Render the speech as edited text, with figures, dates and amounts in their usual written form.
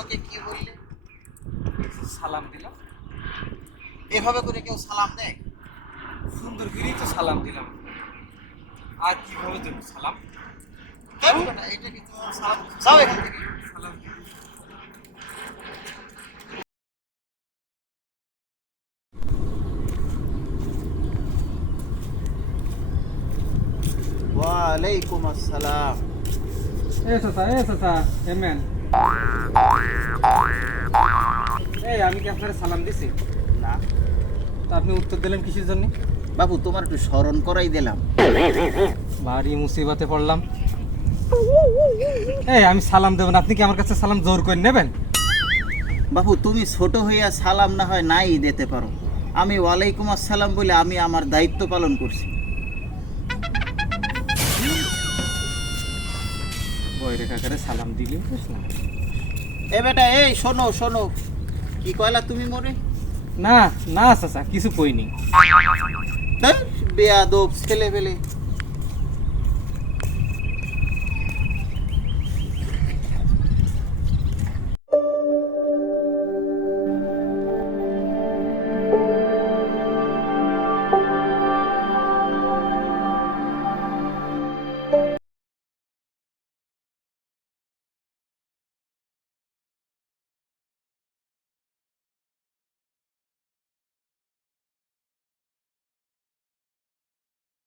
আমাকে কি বললে? সালাম দিলাম। এভাবে করে কেউ সালাম দেয়? সুন্দর করেই তো সালাম দিলাম। আর কিভাবে দেব সালাম? কেন বেটা, এটা কি তোমার সালাম? যাও এখান থেকে। সালাম ওয়ালাইকুম আসসালাম। এ চাচা এমেন। আমি কি আপনার সালাম দিছি? না তা আপনি উত্তর দিলেন কিসের জন্য? বাবু, তোমার একটু স্মরণ করাই দিলাম। ভারী মুসিবতে পড়লাম। আমি সালাম দেবেন, আপনি কি আমার কাছে সালাম জোর করে নেবেন? বাবু, তুমি ছোট হইয়া সালাম না হয় নাই দিতে পারো, আমি ওয়ালাইকুম আসসালাম বলে আমি আমার দায়িত্ব পালন করছি। বই রেখা করে সালাম দিলে এ বেটা, এই শোনো শোনো, কি কয়লা তুমি মরে? না না চাচা কিছু কইনি। বেয়াদব ছেলে পেলে।